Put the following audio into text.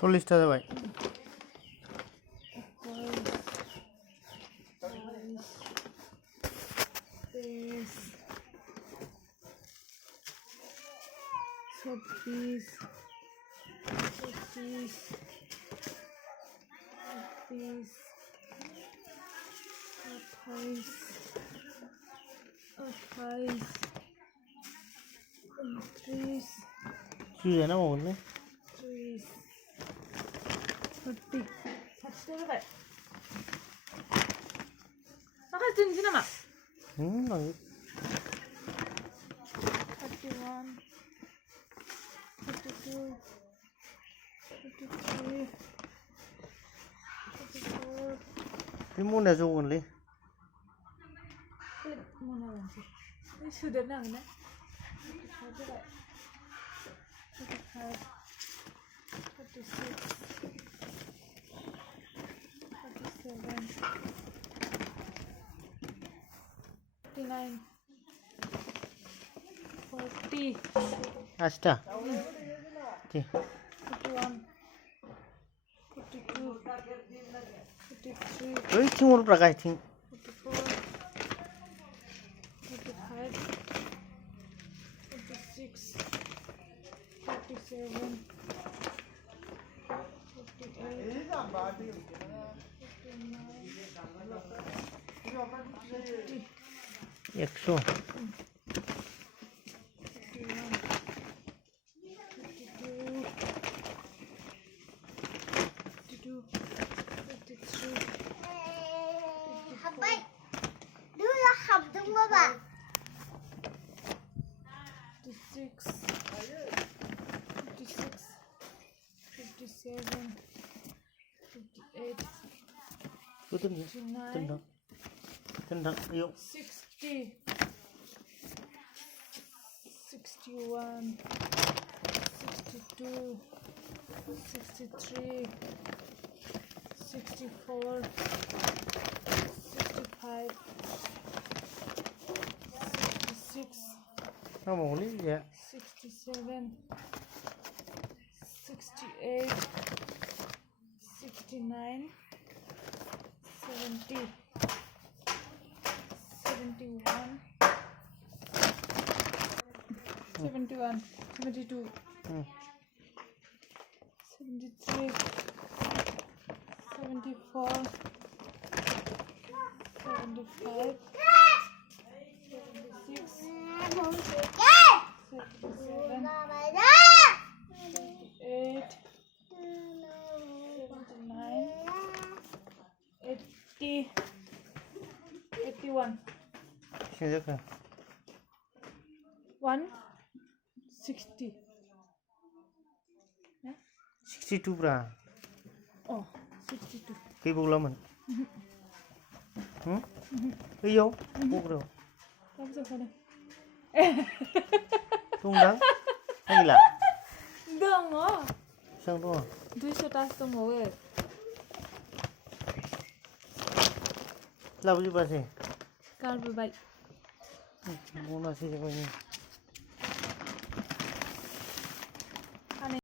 40টা ভাই Chưa nó ổn đấy. Nó có chân chứ nào mà? Rồi. 31, 32, 33, 34. Cái môn này dùng đi. Cái môn nào làm gì? Cái sự đến nào nữa? 36, 36, 39, 40. Asta. Okay. 41, 42, 43, Oi, cuma berapa ting? 44, 45, 46, 47, 48, 49, 100. Tendang, ayo. 60, 61, 62, 63, 64, 65, 66, Kamu boleh ya? 67, 68, 69, 70, 71, 71, 72, 73, 74, 75, 76, 77, 78, 79, 80, 81, Sini kan? 160. 62 bra. Oh, 62. Cái bù lắm mình. Cái vô, bù đâu? Làm sao vậy? Tung đắng. Hay là? Đừng á. Sang đó. Tôi sẽ ta xong rồi. Làm gì vậy? Car bye bye. Muốn nói gì vậy?